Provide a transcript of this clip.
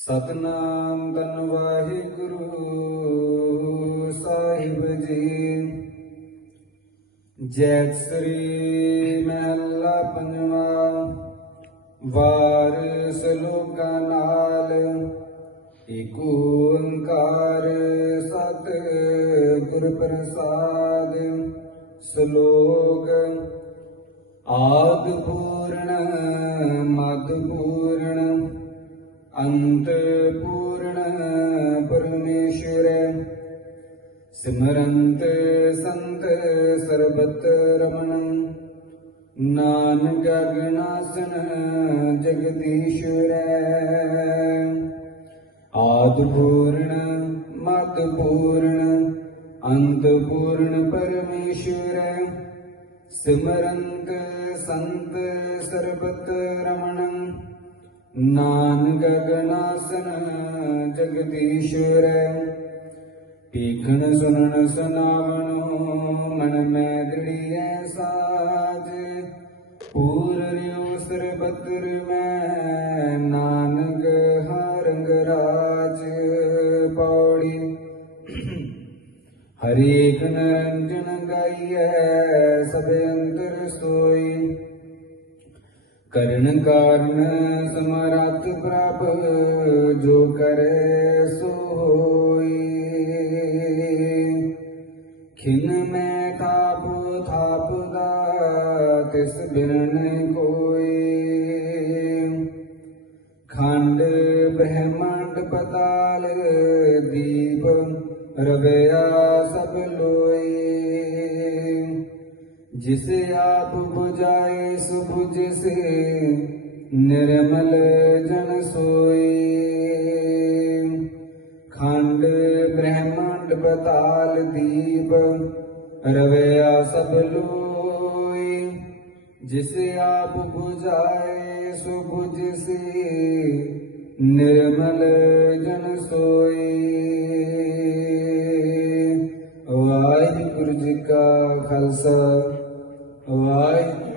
ਸਤਨਾਮ ਤਨ ਵਾਹਿਗੁਰੂ ਸਾਹਿਬ ਜੀ। ਜੈ ਸ੍ਰੀ ਮਹਲਾ ਪੰਜਵਾ ਵਾਰ ਸਲੋਕਾ ਨਾਲ ਏਕ ਓੰਕਾਰ ਸਤ ਗੁਰ ਪ੍ਰਸਾਦ, ਸ਼ਲੋਕ ਆਦ ਪੂਰਨ, ਮਦ ਪੂਰਨ श्वर स्मरन्त सन्त सर्वमणम् नानजगनाशनः जगदीश्वर। आदपूर्ण अन्तपूर्ण परमेश्वर। स्मरन्त सन्त सर्वतरमणम् ਪਰਮੇਸ਼ਰ ਸਿਮਰੰਤ ਸੰਤ ਸਰਬਤ ਰਮਣ ਨਾਨਕ ਗਨਾਸਨ ਜਗਦੀਸ਼ਵਰ ਪੀਖਣ ਸੁਨਣ ਸੁਨਾਵਣੋ ਮਨ ਮੈਂ ਦੜੀਐ ਸਾਜ। ਪੂਰ ਸਰਬਤਰ ਮੈਂ ਨਾਨਕ ਹਰੰਗ ਰਾਜ ਪੌੜੀ ਹਰੇ ਗੁਣ ਰੰਜਨ ਗਾਈਐ, ਸਭ ਅੰਤਰ ਸੋਈ ਕਰਨ ਕਾਰਨ ਸਮਰੱਥ ਪ੍ਰਭ ਜੋ ਕਰੇ ਸੋ ਹੋਈ ਖਿਨ ਮੈਂ ਥਾਪ ਥਾਪਦਾ ਤਿਸ ਬਿਨ ਨਹੀਂ ਕੋਈ ਖੰਡ ਬ੍ਰਹਮੰਡ ਪਤਾਲ ਦੀਪ ਰਵਿਆ ਸਭ ਲੋ जिसे आप बुझाए सो बुझ से निर्मल जन सोए खंड ब्रह्मांड बताल दीप रवैया सब लोए जिसे आप बुझाए सो बुझ से निर्मल जन सोए ਵਾਹਿਗੁਰੂ ਜੀ ਕਾ ਖਾਲਸਾ ਵਾਹਿਗੁਰੂ